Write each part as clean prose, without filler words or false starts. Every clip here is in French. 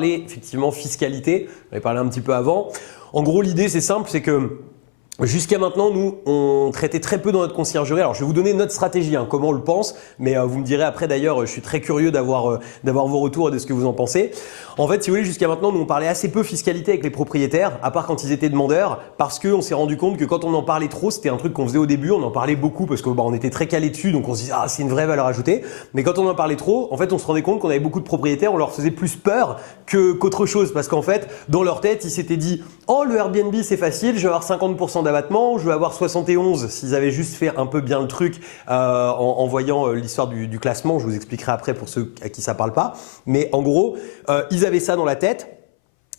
parler effectivement fiscalité, on avait parlé un petit peu avant. En gros, l'idée c'est simple, c'est que jusqu'à maintenant, nous, on traitait très peu dans notre conciergerie. Alors, je vais vous donner notre stratégie, comment on le pense, mais vous me direz après d'ailleurs, je suis très curieux d'avoir vos retours et de ce que vous en pensez. En fait, si vous voulez, jusqu'à maintenant, nous, on parlait assez peu fiscalité avec les propriétaires, à part quand ils étaient demandeurs, parce qu'on s'est rendu compte que quand on en parlait trop, c'était un truc qu'on faisait au début, on en parlait beaucoup parce que on était très calé dessus, donc on se disait ah c'est une vraie valeur ajoutée. Mais quand on en parlait trop, en fait, on se rendait compte qu'on avait beaucoup de propriétaires, on leur faisait plus peur qu'autre chose, parce qu'en fait, dans leur tête, ils s'étaient dit oh le Airbnb c'est facile, je vais avoir 50% d'abattement, je vais avoir 71 s'ils avaient juste fait un peu bien le truc en voyant l'histoire du classement. Je vous expliquerai après pour ceux à qui ça parle pas. Mais en gros, ils avaient ça dans la tête.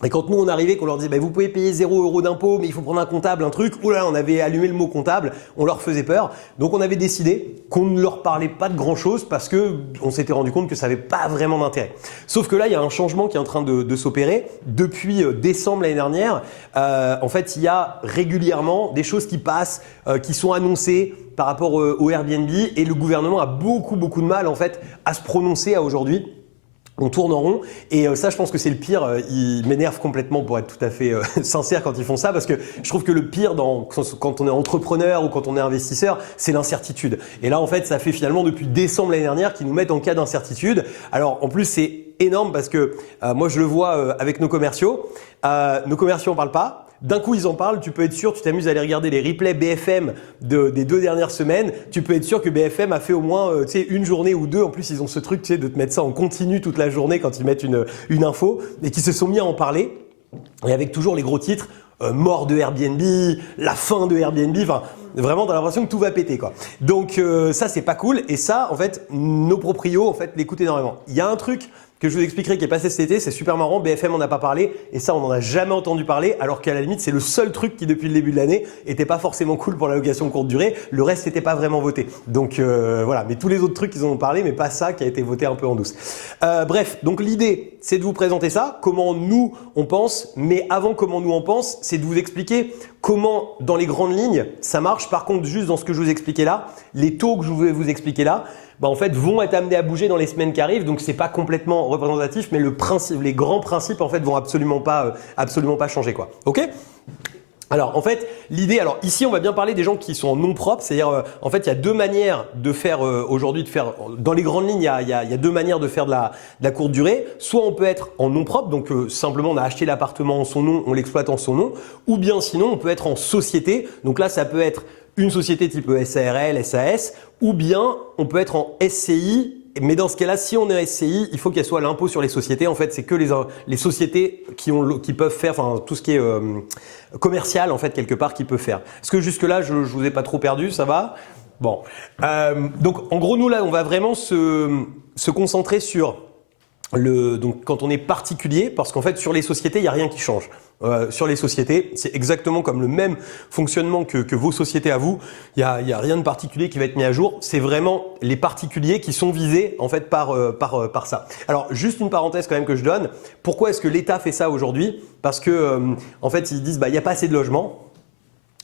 Et quand nous on arrivait, qu'on leur disait vous pouvez payer 0 € d'impôt, mais il faut prendre un comptable, un truc, oula, on avait allumé le mot comptable, on leur faisait peur. Donc on avait décidé qu'on ne leur parlait pas de grand chose parce que on s'était rendu compte que ça n'avait pas vraiment d'intérêt. Sauf que là, il y a un changement qui est en train de s'opérer. Depuis décembre l'année dernière, en fait, il y a régulièrement des choses qui passent, qui sont annoncées par rapport au Airbnb, et le gouvernement a beaucoup de mal en fait à se prononcer à aujourd'hui. On tourne en rond, et ça je pense que c'est le pire. Ils m'énervent complètement pour être tout à fait sincère quand ils font ça, parce que je trouve que le pire quand on est entrepreneur ou quand on est investisseur, c'est l'incertitude. Et là en fait ça fait finalement depuis décembre l'année dernière qu'ils nous mettent en cas d'incertitude. Alors en plus c'est énorme parce que moi je le vois avec nos commerciaux en parlent pas. D'un coup, ils en parlent, tu peux être sûr, tu t'amuses à aller regarder les replays BFM des 2 dernières semaines, tu peux être sûr que BFM a fait au moins une journée ou deux. En plus, ils ont ce truc de te mettre ça en continu toute la journée quand ils mettent une info, et qui se sont mis à en parler, et avec toujours les gros titres, mort de Airbnb, la fin de Airbnb, enfin vraiment t'as l'impression que tout va péter quoi. Donc ça c'est pas cool, et ça en fait nos proprios en fait l'écoutent énormément. Il y a un truc que je vous expliquerai qui est passé cet été, c'est super marrant, BFM on a pas parlé, et ça on n'en a jamais entendu parler, alors qu'à la limite c'est le seul truc qui depuis le début de l'année était pas forcément cool pour la location courte durée, le reste n'était pas vraiment voté. Donc voilà, mais tous les autres trucs ils en ont parlé, mais pas ça qui a été voté un peu en douce. Bref, donc l'idée c'est de vous présenter ça, comment nous on pense, mais avant comment nous on pense, c'est de vous expliquer comment dans les grandes lignes ça marche. Par contre, juste dans ce que je vous expliquais là, les taux que je vais vous expliquer là, en fait vont être amenés à bouger dans les semaines qui arrivent, donc c'est pas complètement représentatif, mais les grands principes en fait vont absolument pas changer quoi. Ok ? Alors en fait l'idée, alors ici on va bien parler des gens qui sont en nom propre, c'est-à-dire en fait il y a 2 manières de faire aujourd'hui, dans les grandes lignes il y a 2 manières de faire de la courte durée. Soit on peut être en nom propre, donc simplement on a acheté l'appartement en son nom, on l'exploite en son nom, ou bien sinon on peut être en société, donc là ça peut être une société type SARL, SAS, ou bien on peut être en SCI. Mais dans ce cas-là, si on est SCI, il faut qu'elle soit l'impôt sur les sociétés. En fait, c'est que les sociétés qui peuvent faire, enfin tout ce qui est commercial en fait quelque part qui peut faire. Est-ce que jusque-là, je vous ai pas trop perdu, ça va ? Bon. Donc en gros, nous là, on va vraiment se concentrer sur donc quand on est particulier, parce qu'en fait sur les sociétés, il n'y a rien qui change. Sur les sociétés, c'est exactement comme le même fonctionnement que vos sociétés à vous. Il y a rien de particulier qui va être mis à jour. C'est vraiment les particuliers qui sont visés en fait par ça. Alors juste une parenthèse quand même que je donne. Pourquoi est-ce que l'État fait ça aujourd'hui ? Parce que en fait ils disent il n'y a pas assez de logements.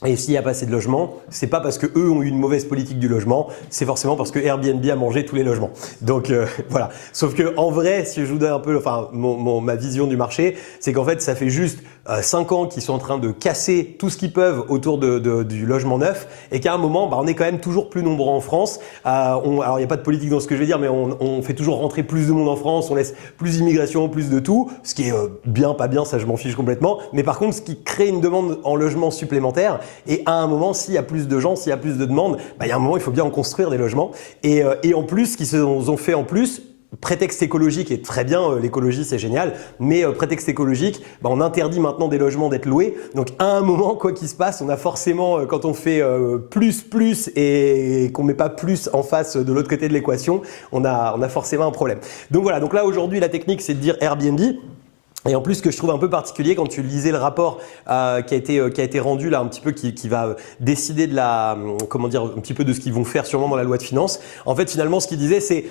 Et s'il n'y a pas assez de logements, c'est pas parce que eux ont eu une mauvaise politique du logement, c'est forcément parce que Airbnb a mangé tous les logements. Donc voilà. Sauf que en vrai, si je vous donne un peu, ma vision du marché, c'est qu'en fait ça fait juste 5 ans qu'ils sont en train de casser tout ce qu'ils peuvent autour du logement neuf, et qu'à un moment, on est quand même toujours plus nombreux en France. Alors il n'y a pas de politique dans ce que je vais dire, mais on fait toujours rentrer plus de monde en France, on laisse plus d'immigration, plus de tout, ce qui est bien, pas bien, ça je m'en fiche complètement. Mais par contre, ce qui crée une demande en logement supplémentaire. Et à un moment, s'il y a plus de gens, s'il y a plus de demandes, il y a un moment, il faut bien en construire des logements. Et en plus, ce qu'ils ont fait en plus, prétexte écologique est très bien, l'écologie c'est génial, mais prétexte écologique, on interdit maintenant des logements d'être loués. Donc à un moment, quoi qu'il se passe, on a forcément, quand on fait plus et qu'on met pas plus en face de l'autre côté de l'équation, on a forcément un problème. Donc voilà, donc là aujourd'hui la technique c'est de dire Airbnb. Et en plus, ce que je trouve un peu particulier quand tu lisais le rapport qui a été rendu là un petit peu, qui va décider de la, comment dire, un petit peu de ce qu'ils vont faire sûrement dans la loi de finances. En fait, finalement, ce qu'il disait, c'est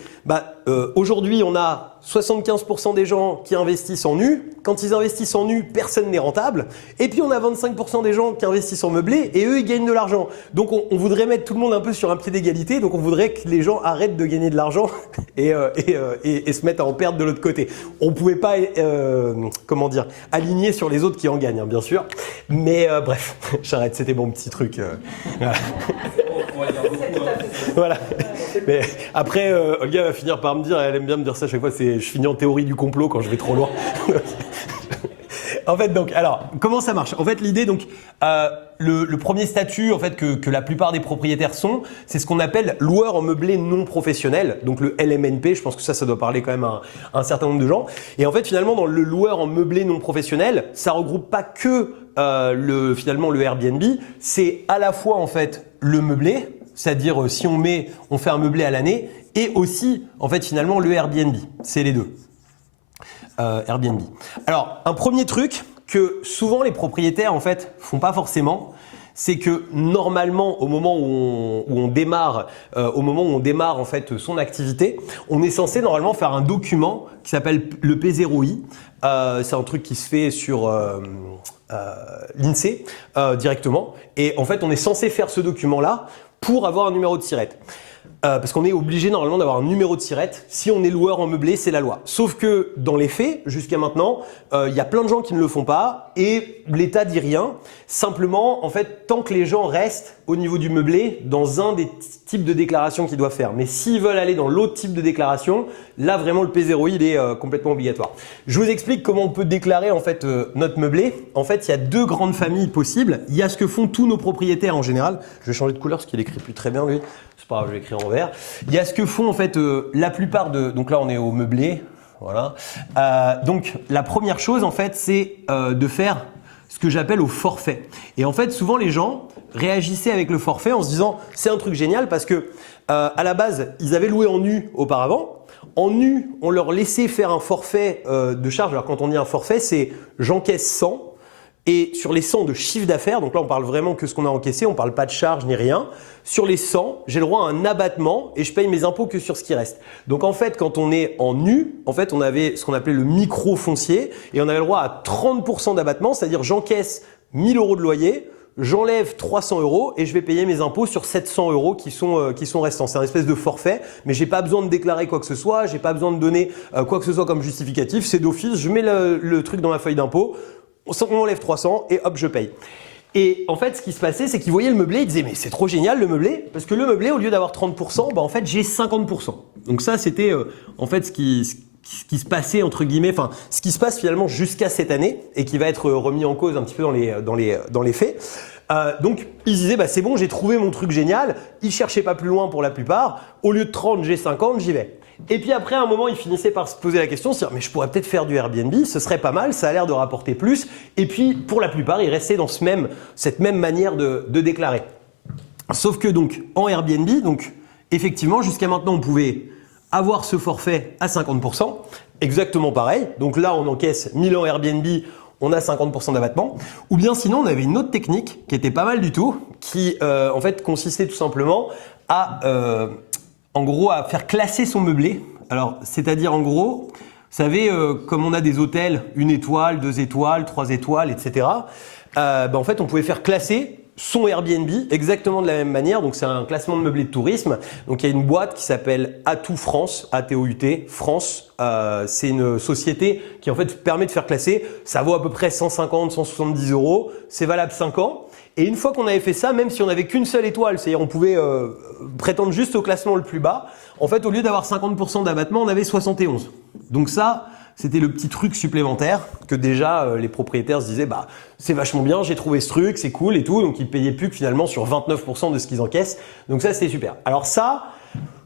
aujourd'hui, on a 75% des gens qui investissent en nu. Quand ils investissent en nu, personne n'est rentable. Et puis, on a 25% des gens qui investissent en meublé et eux, ils gagnent de l'argent. Donc, on voudrait mettre tout le monde un peu sur un pied d'égalité. Donc, on voudrait que les gens arrêtent de gagner de l'argent et se mettent à en perdre de l'autre côté. On ne pouvait pas, comment dire, aligner sur les autres qui en gagnent, hein, bien sûr. Mais bref, j'arrête, c'était mon petit truc. Voilà. Mais après, Olga va finir par me dire, elle aime bien me dire ça à chaque fois, je finis en théorie du complot quand je vais trop loin. En fait, donc, alors, comment ça marche? En fait, l'idée, donc, le premier statut, en fait, que la plupart des propriétaires sont, c'est ce qu'on appelle loueur en meublé non professionnel, donc le LMNP. Je pense que ça doit parler quand même à un certain nombre de gens. Et en fait, finalement, dans le loueur en meublé non professionnel, ça regroupe pas que finalement le Airbnb, c'est à la fois en fait le meublé, c'est-à-dire si on fait un meublé à l'année, et aussi en fait finalement le Airbnb. C'est les deux. Airbnb. Alors, un premier truc que souvent les propriétaires en fait font pas forcément, c'est que normalement au moment où on démarre en fait son activité, on est censé normalement faire un document qui s'appelle le P0I. C'est un truc qui se fait sur l'INSEE directement, et en fait on est censé faire ce document-là pour avoir un numéro de SIRET. Parce qu'on est obligé normalement d'avoir un numéro de SIRET. Si on est loueur en meublé, c'est la loi. Sauf que dans les faits, jusqu'à maintenant, il y a plein de gens qui ne le font pas et l'État dit rien. Simplement, en fait, tant que les gens restent au niveau du meublé dans un des types de déclarations qu'ils doivent faire. Mais s'ils veulent aller dans l'autre type de déclaration, là vraiment le P0I il est complètement obligatoire. Je vous explique comment on peut déclarer en fait notre meublé. En fait, il y a deux grandes familles possibles. Il y a ce que font tous nos propriétaires en général. Je vais changer de couleur parce qu'il écrit plus très bien lui. C'est pas grave, je vais écrire en vert. Il y a ce que font en fait la plupart de. Donc là, on est au meublé. Voilà. Donc la première chose en fait, c'est de faire ce que j'appelle au forfait. Et en fait, souvent les gens réagissaient avec le forfait en se disant c'est un truc génial parce que à la base, ils avaient loué en nu auparavant. En nu, on leur laissait faire un forfait de charge. Alors quand on dit un forfait, c'est j'encaisse 100 et sur les 100 de chiffre d'affaires, donc là on parle vraiment que ce qu'on a encaissé, on ne parle pas de charge ni rien. Sur les 100, j'ai le droit à un abattement et je paye mes impôts que sur ce qui reste. Donc en fait, quand on est en nu, en fait on avait ce qu'on appelait le micro-foncier et on avait le droit à 30% d'abattement, c'est-à-dire j'encaisse 1000 € de loyer, j'enlève 300 € et je vais payer mes impôts sur 700 € qui sont restants. C'est un espèce de forfait, mais j'ai pas besoin de déclarer quoi que ce soit, j'ai pas besoin de donner quoi que ce soit comme justificatif, c'est d'office, je mets le truc dans ma feuille d'impôt, on enlève 300 et hop, je paye. Et en fait, ce qui se passait, c'est qu'ils voyaient le meublé, ils disaient mais c'est trop génial le meublé, parce que le meublé, au lieu d'avoir 30%, bah en fait j'ai 50%. Donc ça, c'était en fait ce qui se passait entre guillemets, enfin ce qui se passe finalement jusqu'à cette année et qui va être remis en cause un petit peu dans les faits. Donc ils disaient bah c'est bon, j'ai trouvé mon truc génial. Ils cherchaient pas plus loin pour la plupart. Au lieu de 30, j'ai 50, j'y vais. Et puis après, à un moment, ils finissaient par se poser la question, se dire mais je pourrais peut-être faire du Airbnb, ce serait pas mal, ça a l'air de rapporter plus. Et puis pour la plupart, ils restaient dans cette même manière de déclarer. Sauf que donc en Airbnb, donc effectivement, jusqu'à maintenant, on pouvait avoir ce forfait à 50%, exactement pareil. Donc là, on encaisse 1000 € Airbnb, on a 50% d'abattement. Ou bien sinon, on avait une autre technique qui était pas mal du tout, qui en fait consistait tout simplement à en gros à faire classer son meublé. Alors, c'est-à-dire en gros, vous savez, comme on a des hôtels, 1 étoile, 2 étoiles, 3 étoiles, etc. En fait, on pouvait faire classer son Airbnb exactement de la même manière. Donc, c'est un classement de meublés de tourisme. Donc, il y a une boîte qui s'appelle Atout France, A-T-O-U-T, France. C'est une société qui en fait permet de faire classer. Ça vaut à peu près 150, 170 €. C'est valable 5 ans. Et une fois qu'on avait fait ça, même si on n'avait qu'une seule étoile, c'est-à-dire on pouvait prétendre juste au classement le plus bas, en fait, au lieu d'avoir 50% d'abattement, on avait 71. Donc ça, c'était le petit truc supplémentaire que déjà les propriétaires se disaient bah c'est vachement bien, j'ai trouvé ce truc, c'est cool et tout. Donc ils payaient plus que finalement sur 29% de ce qu'ils encaissent. Donc ça, c'était super. Alors ça,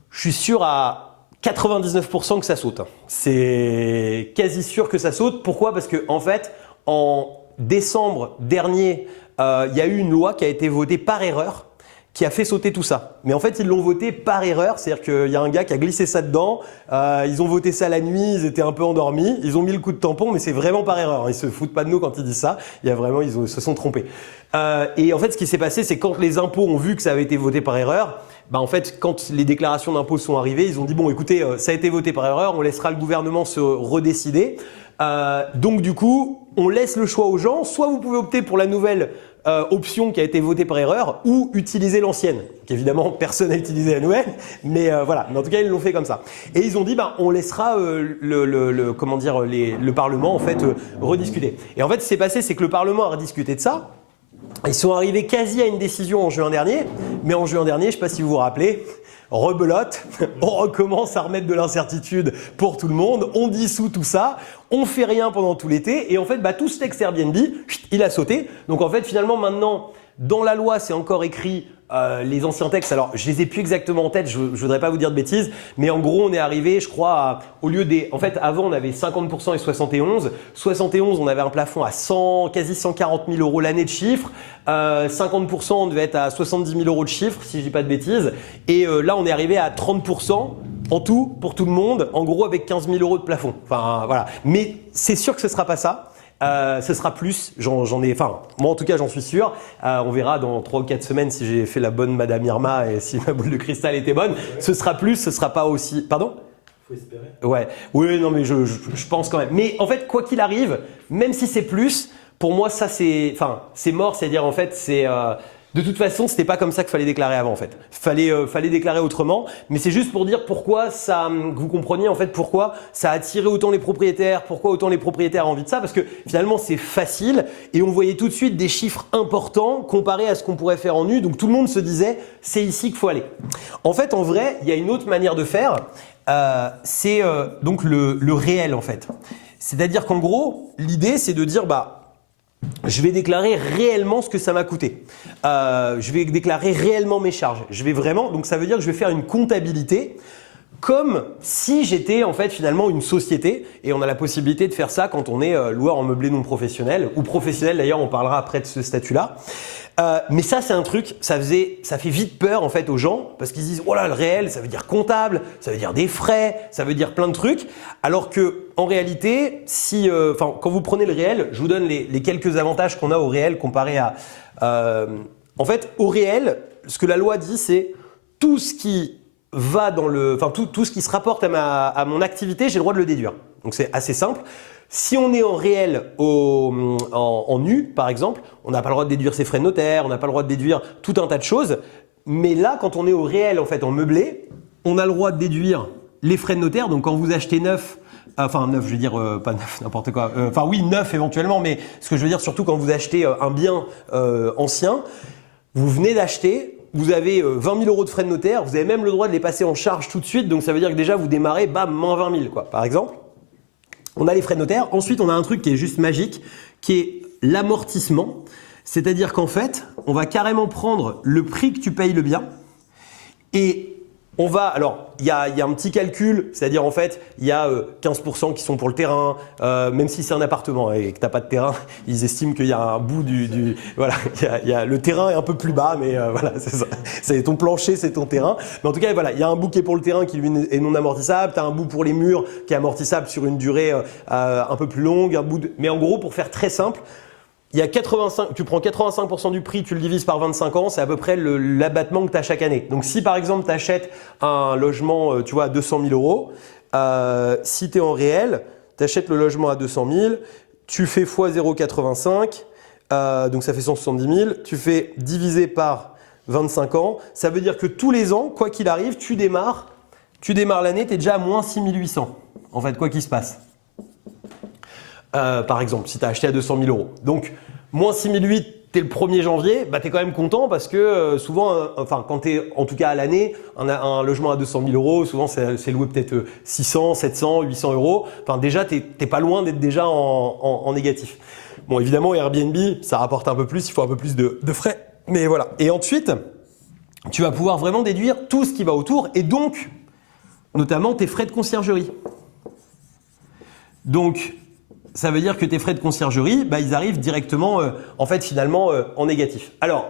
je suis sûr à 99% que ça saute. C'est quasi sûr que ça saute. Pourquoi? Parce que en fait, en décembre dernier, il y a eu une loi qui a été votée par erreur qui a fait sauter tout ça. Mais en fait, ils l'ont voté par erreur, c'est-à-dire qu'il y a un gars qui a glissé ça dedans, ils ont voté ça la nuit, ils étaient un peu endormis, ils ont mis le coup de tampon, mais c'est vraiment par erreur. Ils se foutent pas de nous quand ils disent ça, il y a vraiment, ils se sont trompés. Et en fait, ce qui s'est passé, c'est quand les impôts ont vu que ça avait été voté par erreur, bah en fait, quand les déclarations d'impôts sont arrivées, ils ont dit bon, écoutez, ça a été voté par erreur, on laissera le gouvernement se redécider. Donc du coup, on laisse le choix aux gens. Soit vous pouvez opter pour la nouvelle option qui a été votée par erreur, ou utiliser l'ancienne. Évidemment, personne n'a utilisé la nouvelle, mais voilà. Mais en tout cas, ils l'ont fait comme ça. Et ils ont dit, bah, on laissera le Parlement en fait rediscuter. Et en fait, ce qui s'est passé, c'est que le Parlement a rediscuté de ça. Ils sont arrivés quasi à une décision en juin dernier, mais en juin dernier, je ne sais pas si vous vous rappelez, rebelote, on recommence à remettre de l'incertitude pour tout le monde, on dissout tout ça, on fait rien pendant tout l'été, et en fait, bah, tout ce texte Airbnb, il a sauté. Donc en fait, finalement, maintenant, dans la loi, c'est encore écrit les anciens textes. Alors, je les ai plus exactement en tête, je voudrais pas vous dire de bêtises, mais en gros, on est arrivé, je crois, au lieu des… En fait, avant, on avait 50% et 71. 71, on avait un plafond à 100, quasi 140 000 euros l'année de chiffre. 50%, on devait être à 70 000 euros de chiffre, si je dis pas de bêtises. Et là, on est arrivé à 30% en tout, pour tout le monde, en gros, avec 15 000 euros de plafond. Enfin, voilà. Mais c'est sûr que ce sera pas ça. Ce sera plus, moi en tout cas j'en suis sûr. On verra dans 3 ou 4 semaines si j'ai fait la bonne Madame Irma et si ma boule de cristal était bonne. Ce sera plus, ce sera pas aussi… Pardon ? Faut espérer. Ouais, oui, non mais je pense quand même. Mais en fait, quoi qu'il arrive, même si c'est plus, pour moi ça c'est mort, c'est-à-dire en fait c'est… de toute façon, c'était pas comme ça qu'il fallait déclarer avant en fait. Fallait déclarer autrement, mais c'est juste pour dire pourquoi ça, que vous compreniez en fait pourquoi ça a attiré autant les propriétaires, pourquoi autant les propriétaires ont envie de ça, parce que finalement c'est facile et on voyait tout de suite des chiffres importants comparés à ce qu'on pourrait faire en nu, donc tout le monde se disait c'est ici qu'il faut aller. En fait, en vrai, il y a une autre manière de faire, c'est donc le réel en fait. C'est-à-dire qu'en gros, l'idée c'est de dire je vais déclarer réellement ce que ça m'a coûté. Je vais déclarer réellement mes charges. Je vais vraiment, donc ça veut dire que je vais faire une comptabilité comme si j'étais en fait finalement une société, et on a la possibilité de faire ça quand on est loueur en meublé non professionnel ou professionnel d'ailleurs, on parlera après de ce statut-là. Mais ça c'est un truc, ça fait vite peur en fait aux gens parce qu'ils disent oh là le réel ça veut dire comptable, ça veut dire des frais, ça veut dire plein de trucs, alors que en réalité quand vous prenez le réel, je vous donne les quelques avantages qu'on a au réel comparé à en fait au réel, ce que la loi dit c'est tout ce qui va dans tout ce qui se rapporte à mon activité, j'ai le droit de le déduire. Donc c'est assez simple. Si on est en réel en nu, par exemple, on n'a pas le droit de déduire ses frais de notaire, on n'a pas le droit de déduire tout un tas de choses. Mais là, quand on est au réel, en fait, en meublé, on a le droit de déduire les frais de notaire. Donc quand vous achetez neuf, neuf, je veux dire, pas neuf, n'importe quoi. Oui, neuf éventuellement, mais ce que je veux dire, surtout quand vous achetez un bien ancien, vous venez d'acheter, vous avez 20 000 euros de frais de notaire, vous avez même le droit de les passer en charge tout de suite. Donc ça veut dire que déjà, vous démarrez, bam, moins 20 000, quoi, par exemple. On a les frais de notaire. Ensuite, on a un truc qui est juste magique, qui est l'amortissement. C'est-à-dire qu'en fait, on va carrément prendre le prix que tu payes le bien et on va… Alors, il y a un petit calcul, c'est-à-dire en fait, il y a 15% qui sont pour le terrain, même si c'est un appartement et que tu n'as pas de terrain, ils estiment qu'il y a un bout voilà, le terrain est un peu plus bas, mais voilà, c'est ça. C'est ton plancher, c'est ton terrain. Mais en tout cas, voilà, il y a un bout qui est pour le terrain qui lui est non amortissable, tu as un bout pour les murs qui est amortissable sur une durée un peu plus longue, mais en gros, pour faire très simple, il y a tu prends 85% du prix, tu le divises par 25 ans, c'est à peu près l'abattement que tu as chaque année. Donc si par exemple tu achètes un logement à 200 000 euros, si tu es en réel, tu achètes le logement à 200 000, tu fais x 0,85, donc ça fait 170 000, tu fais diviser par 25 ans, ça veut dire que tous les ans, quoi qu'il arrive, tu démarres l'année, tu es déjà à moins 6 800, en fait, quoi qu'il se passe. Par exemple, si tu as acheté à 200 000 euros. Donc, moins 6 008, tu es le 1er janvier, tu es quand même content parce que souvent, quand tu es en tout cas à l'année, un logement à 200 000 euros, souvent c'est loué peut-être 600, 700, 800 euros. Enfin, déjà, tu n'es pas loin d'être déjà en négatif. Bon, évidemment, Airbnb, ça rapporte un peu plus, il faut un peu plus de frais. Mais voilà. Et ensuite, tu vas pouvoir vraiment déduire tout ce qui va autour et donc, notamment tes frais de conciergerie. Donc, ça veut dire que tes frais de conciergerie, ils arrivent directement, finalement, en négatif. Alors,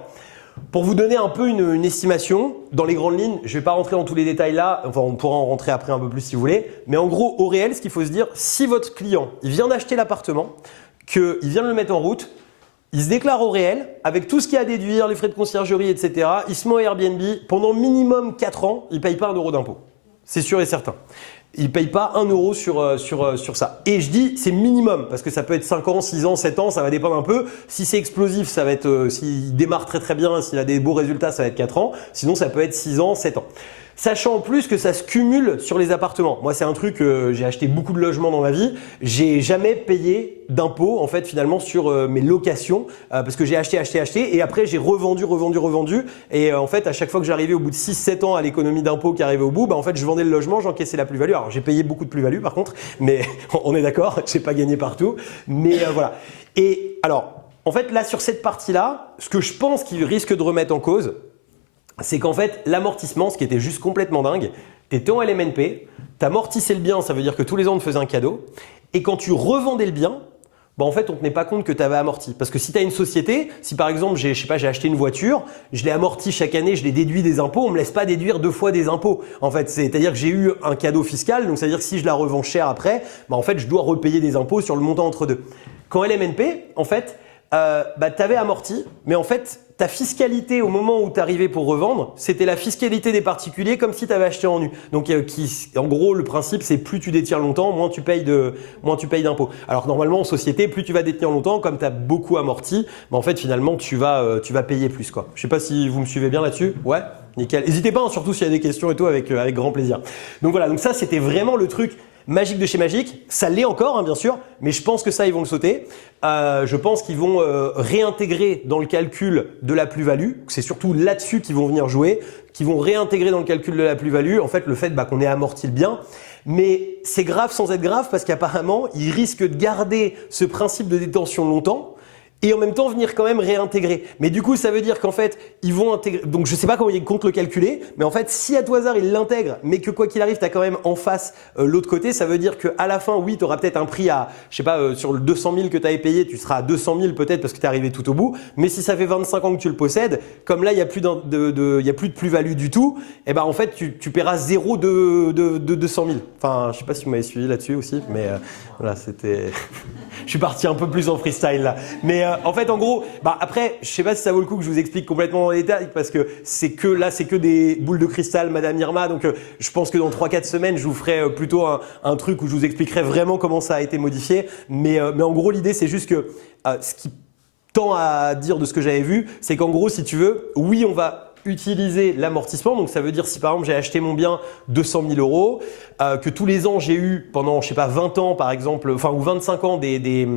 Pour vous donner un peu une estimation, dans les grandes lignes, je ne vais pas rentrer dans tous les détails là, enfin on pourra en rentrer après un peu plus si vous voulez, mais en gros, au réel, ce qu'il faut se dire, si votre client il vient d'acheter l'appartement, qu'il vient de le mettre en route, il se déclare au réel, avec tout ce qu'il y a à déduire, les frais de conciergerie, etc., il se met au Airbnb, pendant minimum 4 ans, il ne paye pas 1 euro d'impôt. C'est sûr et certain. Il ne paye pas 1 euro sur ça. Et je dis c'est minimum, parce que ça peut être 5 ans, 6 ans, 7 ans, ça va dépendre un peu. Si c'est explosif, ça va être, s'il démarre très très bien, s'il a des beaux résultats, ça va être 4 ans. Sinon, ça peut être 6 ans, 7 ans. Sachant en plus que ça se cumule sur les appartements. Moi, c'est un truc, j'ai acheté beaucoup de logements dans ma vie. J'ai jamais payé d'impôt en fait finalement sur mes locations parce que j'ai acheté et après j'ai revendu. Et en fait, à chaque fois que j'arrivais au bout de 6-7 ans à l'économie d'impôt qui arrivait au bout, bah, en fait, je vendais le logement, j'encaissais la plus-value. Alors, j'ai payé beaucoup de plus-value par contre, mais on est d'accord, j'ai pas gagné partout. Mais voilà. Et alors, en fait, là, sur cette partie-là, ce que je pense qu'il risque de remettre en cause, c'est qu'en fait, l'amortissement, ce qui était juste complètement dingue, tu étais en LMNP, tu amortissais le bien, ça veut dire que tous les ans, on te faisait un cadeau. Et quand tu revendais le bien, bah en fait, on ne tenait pas compte que tu avais amorti. Parce que si tu as une société, si par exemple, j'ai acheté une voiture, je l'ai amorti chaque année, je l'ai déduit des impôts, on ne me laisse pas déduire 2 fois des impôts. En fait, c'est-à-dire que j'ai eu un cadeau fiscal, donc ça veut dire que si je la revends cher après, bah en fait, je dois repayer des impôts sur le montant entre deux. Quand LMNP, en fait, bah, tu avais amorti, mais en fait, ta fiscalité au moment où tu arrivais pour revendre, c'était la fiscalité des particuliers comme si tu avais acheté en nu. Donc en gros, le principe, c'est plus tu détiens longtemps, moins tu payes d'impôts. Alors normalement, en société, plus tu vas détenir longtemps, comme tu as beaucoup amorti, bah, en fait, finalement, tu vas payer plus, quoi. Je ne sais pas si vous me suivez bien là-dessus. Ouais, nickel. N'hésitez pas, hein, surtout s'il y a des questions et tout, avec grand plaisir. Donc voilà, donc ça, c'était vraiment le truc magique de chez Magique. Ça l'est encore, hein, bien sûr, mais je pense que ça, ils vont le sauter. Je pense qu'ils vont réintégrer dans le calcul de la plus-value. C'est surtout là-dessus qu'ils vont venir jouer, qu'ils vont réintégrer dans le calcul de la plus-value, en fait, le fait qu'on ait amorti le bien. Mais c'est grave sans être grave parce qu'apparemment, ils risquent de garder ce principe de détention longtemps et en même temps venir quand même réintégrer. Mais du coup, ça veut dire qu'en fait, ils vont intégrer. Donc, je ne sais pas comment ils comptent le calculer, mais en fait, si à tout hasard, ils l'intègrent, mais que quoi qu'il arrive, tu as quand même en face l'autre côté, ça veut dire qu'à la fin, oui, tu auras peut-être un prix à, je sais pas, sur le 200 000 que tu avais payé, tu seras à 200 000 peut-être parce que tu es arrivé tout au bout. Mais si ça fait 25 ans que tu le possèdes, comme là, il n'y a plus de plus-value du tout, et ben en fait, tu paieras zéro de 200 000. Enfin, je ne sais pas si vous m'avez suivi là-dessus aussi, mais voilà, c'était. Je suis parti un peu plus en freestyle là. Mais en fait, en gros, bah, après, je sais pas si ça vaut le coup que je vous explique complètement dans les détails parce que c'est que des boules de cristal, Madame Irma. Donc, je pense que dans 3-4 semaines, je vous ferai plutôt un truc où je vous expliquerai vraiment comment ça a été modifié. Mais en gros, l'idée, c'est juste que ce qui tend à dire de ce que j'avais vu, c'est qu'en gros, si tu veux, oui, on va utiliser l'amortissement. Donc, ça veut dire si par exemple j'ai acheté mon bien 200 000 euros, que tous les ans j'ai eu pendant, je sais pas, 20 ans par exemple, enfin ou 25 ans des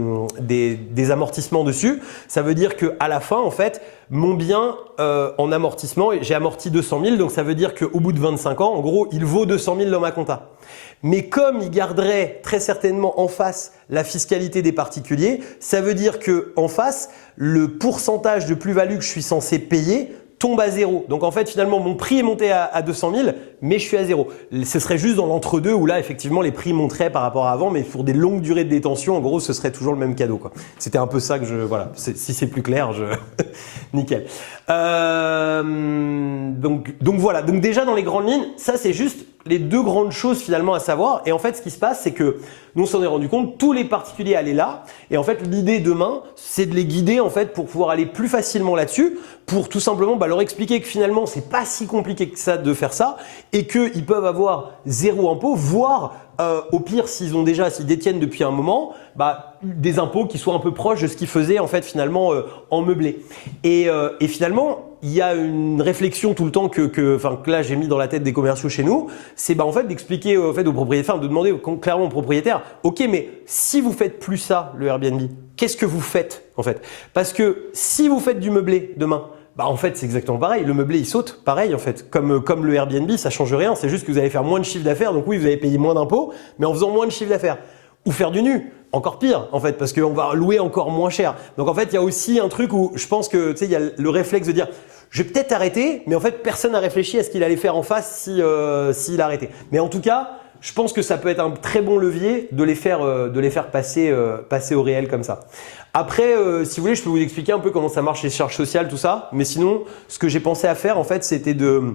amortissements dessus, ça veut dire qu'à la fin en fait, mon bien en amortissement, j'ai amorti 200 000, donc ça veut dire qu'au bout de 25 ans, en gros, il vaut 200 000 dans ma compta. Mais comme il garderait très certainement en face la fiscalité des particuliers, ça veut dire qu'en face, le pourcentage de plus-value que je suis censé payer tombe à zéro. Donc en fait, finalement, mon prix est monté à 200 000, mais je suis à zéro. Ce serait juste dans l'entre-deux où là, effectivement, les prix monteraient par rapport à avant, mais pour des longues durées de détention, en gros, ce serait toujours le même cadeau, quoi. C'était un peu ça que voilà. Si c'est plus clair, nickel. Donc voilà. Donc déjà, dans les grandes lignes, ça, c'est juste les deux grandes choses finalement à savoir. Et en fait, ce qui se passe, c'est que nous, on s'en est rendu compte, tous les particuliers allaient là. Et en fait, l'idée demain, c'est de les guider en fait pour pouvoir aller plus facilement là-dessus, pour tout simplement leur expliquer que finalement, c'est pas si compliqué que ça de faire ça et qu'ils peuvent avoir zéro impôt, voire au pire, s'ils détiennent depuis un moment, des impôts qui soient un peu proches de ce qu'ils faisaient en fait finalement en meublé. Et finalement, il y a une réflexion tout le temps que là j'ai mis dans la tête des commerciaux chez nous, c'est en fait d'expliquer aux propriétaires, de demander clairement aux propriétaires, ok, mais si vous faites plus ça, le Airbnb, qu'est-ce que vous faites en fait? Parce que si vous faites du meublé demain, en fait, c'est exactement pareil. Le meublé, il saute pareil en fait. Comme le Airbnb, ça change rien. C'est juste que vous allez faire moins de chiffre d'affaires. Donc oui, vous allez payer moins d'impôts, mais en faisant moins de chiffre d'affaires. Ou faire du nu, encore pire en fait, parce qu'on va louer encore moins cher. Donc en fait, il y a aussi un truc où je pense que il y a le réflexe de dire je vais peut-être arrêter, mais en fait, personne n'a réfléchi à ce qu'il allait faire en face s'il arrêtait. Mais en tout cas, je pense que ça peut être un très bon levier de les faire passer au réel comme ça. Après, si vous voulez, je peux vous expliquer un peu comment ça marche les charges sociales, tout ça. Mais sinon, ce que j'ai pensé à faire, en fait, c'était de…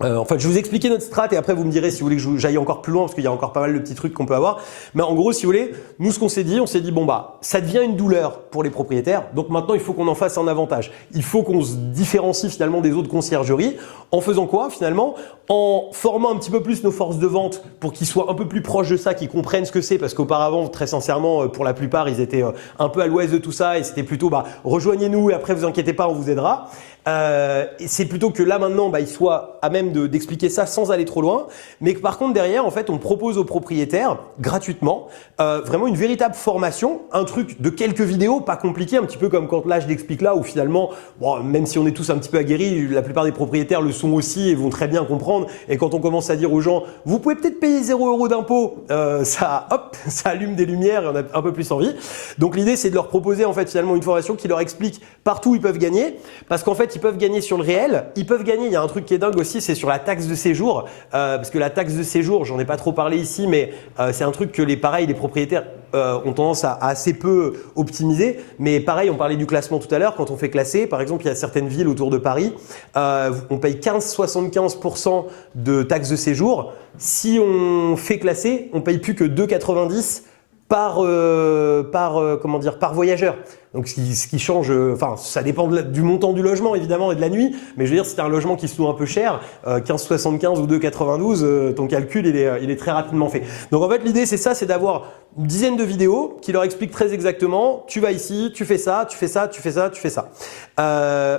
en fait, je vais vous expliquer notre strat et après vous me direz si vous voulez que j'aille encore plus loin parce qu'il y a encore pas mal de petits trucs qu'on peut avoir. Mais en gros, si vous voulez, nous ce qu'on s'est dit, bon bah ça devient une douleur pour les propriétaires. Donc maintenant, il faut qu'on en fasse un avantage. Il faut qu'on se différencie finalement des autres conciergeries. En faisant quoi finalement? En formant un petit peu plus nos forces de vente pour qu'ils soient un peu plus proches de ça, qu'ils comprennent ce que c'est. Parce qu'auparavant, très sincèrement, pour la plupart, ils étaient un peu à l'ouest de tout ça et c'était plutôt bah rejoignez-nous et après vous inquiétez pas, on vous aidera. C'est plutôt que là maintenant, bah, ils soient à même d'expliquer ça sans aller trop loin. Mais que par contre derrière, en fait, on propose aux propriétaires gratuitement vraiment une véritable formation, un truc de quelques vidéos, pas compliqué, un petit peu comme quand là je l'explique là, où finalement, bon, même si on est tous un petit peu aguerris, la plupart des propriétaires le sont aussi et vont très bien comprendre. Et quand on commence à dire aux gens, vous pouvez peut-être payer 0 € d'impôt, ça, hop, ça allume des lumières et on a un peu plus envie. Donc l'idée, c'est de leur proposer en fait finalement une formation qui leur explique partout où ils peuvent gagner, parce qu'en fait, ils peuvent gagner sur le réel, ils peuvent gagner, il y a un truc qui est dingue aussi, c'est sur la taxe de séjour, parce que la taxe de séjour, j'en ai pas trop parlé ici, mais c'est un truc que les propriétaires ont tendance à assez peu optimiser, mais pareil, on parlait du classement tout à l'heure, quand on fait classer, par exemple, il y a certaines villes autour de Paris, on paye 15-75% de taxe de séjour, si on fait classer, on paye plus que 2,90 par voyageur. Donc ce qui change, enfin ça dépend du montant du logement évidemment et de la nuit, mais je veux dire si tu as un logement qui se loue un peu cher, 15,75 ou 2,92, ton calcul il est très rapidement fait. Donc en fait l'idée c'est ça, c'est d'avoir une dizaine de vidéos qui leur expliquent très exactement, tu vas ici, tu fais ça, tu fais ça, tu fais ça, tu fais ça.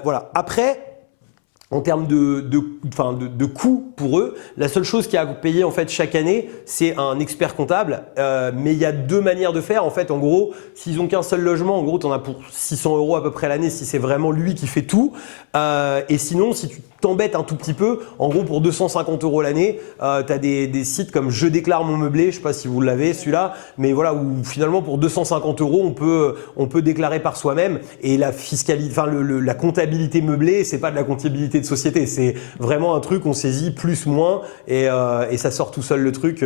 Voilà. Après, en termes de coûts pour eux, la seule chose qu'il y a à payer en fait chaque année, c'est un expert comptable. Mais il y a deux manières de faire. En fait, en gros, s'ils ont qu'un seul logement, en gros, tu en as pour 600 € à peu près l'année si c'est vraiment lui qui fait tout. Et sinon, si tu t'embêtes un tout petit peu, en gros, pour 250 € l'année, tu as des sites comme Je déclare mon meublé, je ne sais pas si vous l'avez celui-là, mais voilà, où finalement pour 250 € on peut déclarer par soi-même et la fiscalité, enfin la comptabilité meublée, c'est pas de la comptabilité de société, c'est vraiment un truc on saisit plus moins et ça sort tout seul le truc.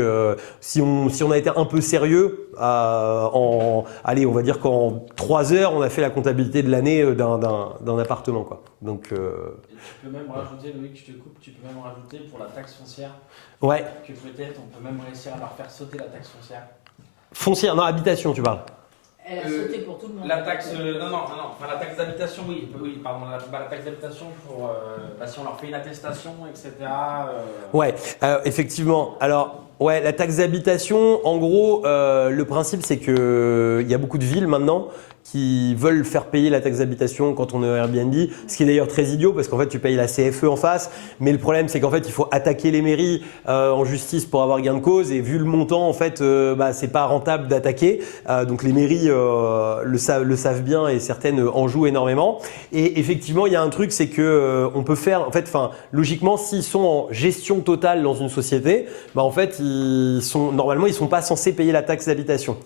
Si on a été un peu sérieux, allez, on va dire qu'en 3 heures, on a fait la comptabilité de l'année d'un appartement, quoi. Donc, tu peux même rajouter, Loïc, je te coupe, tu peux même rajouter pour la taxe foncière. Ouais. Que peut-être on peut même réussir à leur faire sauter la taxe foncière. Foncière, non, habitation, tu parles. Elle a sauté pour tout le monde. La taxe, non, enfin, la taxe d'habitation, oui, pardon, la taxe d'habitation pour, si on leur fait une attestation, etc. Ouais, effectivement. Alors, ouais, la taxe d'habitation, en gros, le principe c'est que il y a beaucoup de villes maintenant qui veulent faire payer la taxe d'habitation quand on est au Airbnb, ce qui est d'ailleurs très idiot parce qu'en fait tu payes la CFE en face, mais le problème c'est qu'en fait il faut attaquer les mairies en justice pour avoir gain de cause et vu le montant en fait c'est pas rentable d'attaquer, donc les mairies le savent bien et certaines en jouent énormément et effectivement il y a un truc c'est que on peut faire en fait, logiquement s'ils sont en gestion totale dans une société, en fait normalement ils sont pas censés payer la taxe d'habitation.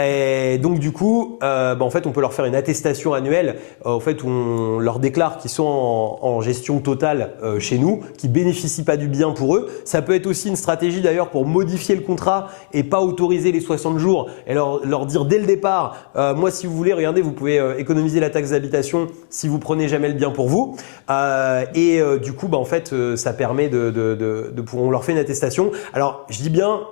Et donc du coup, en fait, on peut leur faire une attestation annuelle, en fait, où on leur déclare qu'ils sont en gestion totale chez nous, qu'ils bénéficient pas du bien pour eux. Ça peut être aussi une stratégie d'ailleurs pour modifier le contrat et pas autoriser les 60 jours et leur dire dès le départ, moi si vous voulez, regardez, vous pouvez économiser la taxe d'habitation si vous prenez jamais le bien pour vous. Du coup, en fait, ça permet on leur fait une attestation. Alors, je dis bien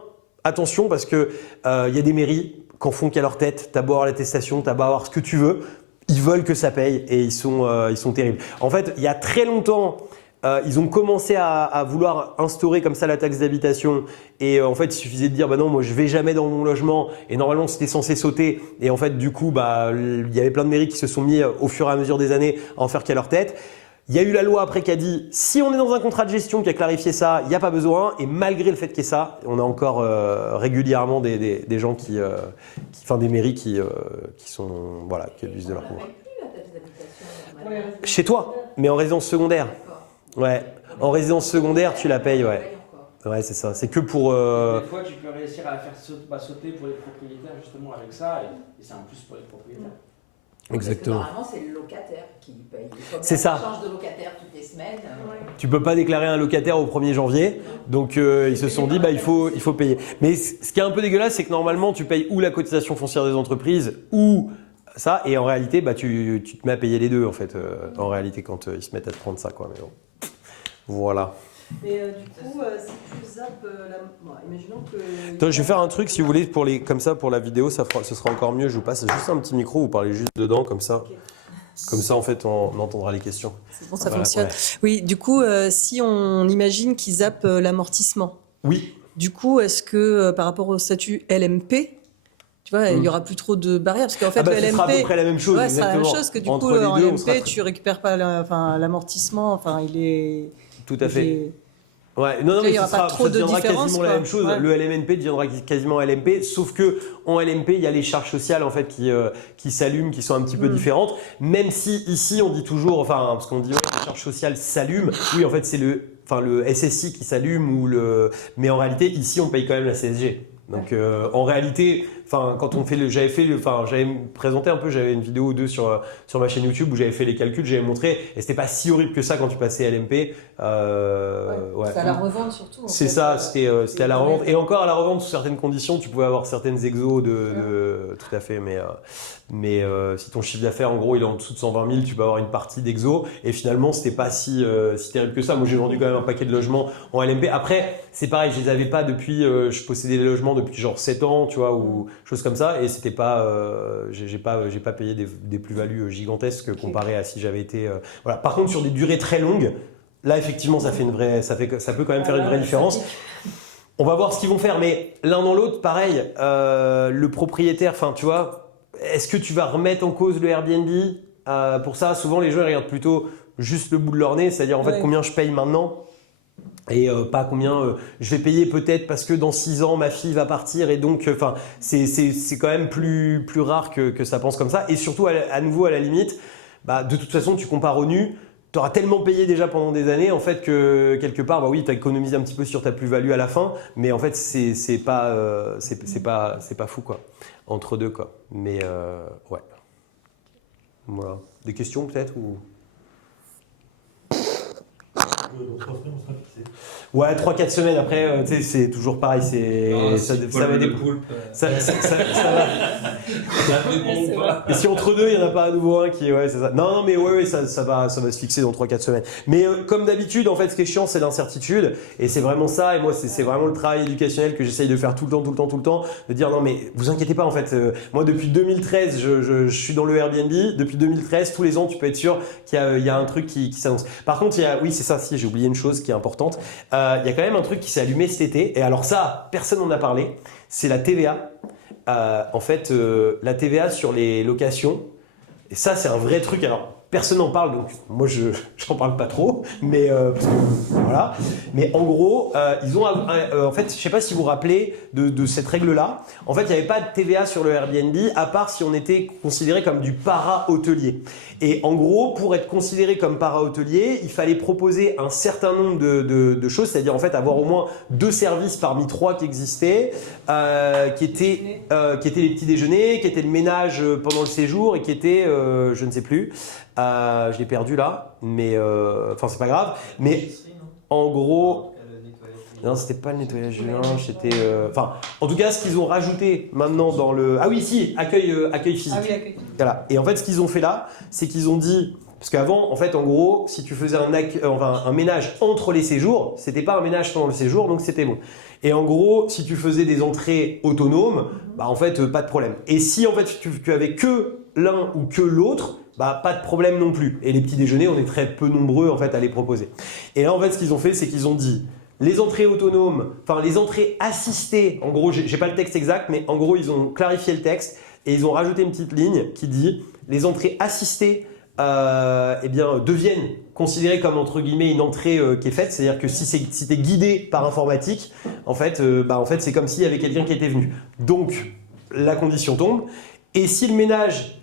attention parce que y a des mairies qu'en font qu'à leur tête, t'as beau avoir l'attestation, t'as beau avoir ce que tu veux, ils veulent que ça paye et ils sont terribles. En fait, il y a très longtemps, ils ont commencé à vouloir instaurer comme ça la taxe d'habitation et en fait, il suffisait de dire bah non, moi je vais jamais dans mon logement et normalement c'était censé sauter et en fait du coup, il y avait plein de mairies qui se sont mis au fur et à mesure des années à en faire qu'à leur tête. Il y a eu la loi après qui a dit si on est dans un contrat de gestion qui a clarifié ça, il n'y a pas besoin. Et malgré le fait qu'il y ait ça, on a encore régulièrement des gens des mairies qui abusent de leur pouvoir. Chez toi, mais en résidence secondaire. Ouais, en résidence secondaire, tu la payes, ouais. Ouais, c'est ça. C'est que pour. Des fois, tu peux réussir à la faire sauter pour les propriétaires justement avec ça, et c'est un plus pour les propriétaires. Exactement. Parce que normalement, c'est le locataire qui paye. C'est ça. On change de locataire toutes les semaines. Tu peux pas déclarer un locataire au 1er janvier, donc ils se sont dit il faut payer. Mais ce qui est un peu dégueulasse, c'est que normalement tu payes ou la cotisation foncière des entreprises ou ça, et en réalité, bah, tu te mets à payer les deux, en fait, en réalité, quand ils se mettent à te prendre ça, quoi. Mais bon. Voilà. Et du coup, si tu zappes bon, imaginons que... Attends, je vais faire un truc, si vous voulez, comme ça, pour la vidéo, ce sera encore mieux. Je vous passe juste un petit micro, vous parlez juste dedans, comme ça. Ok. Comme ça, en fait, on entendra les questions. C'est bon, ça Voilà, fonctionne. ouais. Oui, du coup, si on imagine qu'ils zappent l'amortissement, Oui. du coup, est-ce que par rapport au statut LMP, tu vois, il y aura plus trop de barrières parce qu'en fait, Ah bah, le ce sera à LMP, peu près la même chose, ouais, c'est la même exactement. chose que du Entre coup, les en deux, on sera LMP, très- tu récupères pas l'amortissement, enfin, il est. Tout à fait. il est- Ouais, non, Donc, mais il y aura ça, pas sera, trop ça de deviendra différence, quasiment quoi. la même chose. Ouais. Le LMNP deviendra quasiment LMP, sauf que en LMP, il y a les charges sociales en fait qui s'allument, qui sont un petit peu différentes. Même si ici, on dit toujours, enfin, parce qu'on dit ouais, les charges sociales s'allument. Oui, en fait, c'est le SSI qui s'allume mais en réalité, ici, on paye quand même la CSG. Donc, en réalité, enfin, quand on fait j'avais présenté un peu, j'avais une vidéo ou deux sur ma chaîne YouTube où j'avais fait les calculs, j'avais montré, et c'était pas si horrible que ça quand tu passais à LMP. Ouais. C'est à la revente surtout. en C'est fait. ça, c'était à la revente. Et encore à la revente, sous certaines conditions, tu pouvais avoir certaines exos tout à fait. Mais si ton chiffre d'affaires, en gros, il est en dessous de 120 000, tu peux avoir une partie d'exo. Et finalement, c'était pas si terrible que ça. Moi, j'ai vendu quand même un paquet de logements en LMP. Après, c'est pareil, je les avais pas depuis, je possédais des logements depuis genre 7 ans, tu vois, ou choses comme ça. Et c'était pas, j'ai pas payé des plus-values gigantesques comparé à si j'avais été. Voilà. Par contre, sur des durées très longues, là, effectivement, ça peut quand même faire une vraie différence. On va voir ce qu'ils vont faire, mais l'un dans l'autre, pareil, le propriétaire, enfin, tu vois, est-ce que tu vas remettre en cause le Airbnb pour ça? Souvent, les gens ils regardent plutôt juste le bout de leur nez, c'est-à-dire en fait combien je paye maintenant et pas combien je vais payer peut-être parce que dans 6 ans, ma fille va partir et donc, enfin, c'est quand même plus rare que ça pense comme ça. Et surtout, à nouveau, à la limite, bah, de toute façon, tu compares au nu. Tu auras tellement payé déjà pendant des années en fait que quelque part, bah oui, tu as économisé un petit peu sur ta plus-value à la fin, mais en fait, c'est pas fou quoi, entre deux quoi. Mais ouais. Voilà. Des questions peut-être ou... Dans 3 semaines, on sera fixé. Ouais, 3-4 semaines après, tu sais, c'est toujours pareil, ça va dépendre. Ça va. Et si entre deux, il n'y en a pas à nouveau un qui. Ouais, c'est ça. Non, mais ouais, ça va se fixer dans 3-4 semaines. Mais comme d'habitude, en fait, ce qui est chiant, c'est l'incertitude. Et c'est vraiment ça. Et moi, c'est vraiment le travail éducationnel que j'essaye de faire tout le temps. De dire non, mais vous inquiétez pas, en fait. Moi, depuis 2013, je suis dans le Airbnb. Depuis 2013, tous les ans, tu peux être sûr qu'il y a un truc qui s'annonce. Par contre, oui, c'est ça, si, j'ai oublié une chose qui est importante. Il y a quand même un truc qui s'est allumé cet été. Et alors, ça, personne n'en a parlé. C'est la TVA. En fait, la TVA sur les locations, et ça c'est un vrai truc. Alors personne n'en parle, donc moi j'en parle pas trop, mais parce que, voilà. Mais en gros, ils ont, en fait, je sais pas si vous vous rappelez de cette règle-là. En fait, il n'y avait pas de TVA sur le Airbnb, à part si on était considéré comme du para-hôtelier. Et en gros, pour être considéré comme para-hôtelier, il fallait proposer un certain nombre de choses, c'est-à-dire en fait avoir au moins 2 services parmi 3 qui existaient, qui étaient les petits déjeuners, qui étaient le ménage pendant le séjour et qui étaient, je ne sais plus, je l'ai perdu là, mais enfin c'est pas grave. Mais en gros, non, c'était pas le nettoyage du linge, c'était, enfin, en tout cas, ce qu'ils ont rajouté maintenant dans le, ah oui, si, accueil physique. Ah oui, accueil. Voilà. Et en fait, ce qu'ils ont fait là, c'est qu'ils ont dit, parce qu'avant, en fait, en gros, si tu faisais un ménage entre les séjours, c'était pas un ménage pendant le séjour, donc c'était bon. Et en gros, si tu faisais des entrées autonomes, bah en fait, pas de problème. Et si en fait tu avais que l'un ou que l'autre, bah pas de problème non plus. Et les petits déjeuners, on est très peu nombreux en fait à les proposer. Et là, en fait, ce qu'ils ont fait, c'est qu'ils ont dit les entrées autonomes, enfin les entrées assistées. En gros, j'ai pas le texte exact, mais en gros, ils ont clarifié le texte et ils ont rajouté une petite ligne qui dit les entrées assistées eh bien, deviennent considérées comme entre guillemets une entrée qui est faite, c'est-à-dire que si tu es guidé par informatique, en fait, c'est comme s'il y avait quelqu'un qui était venu. Donc la condition tombe. Et si le ménage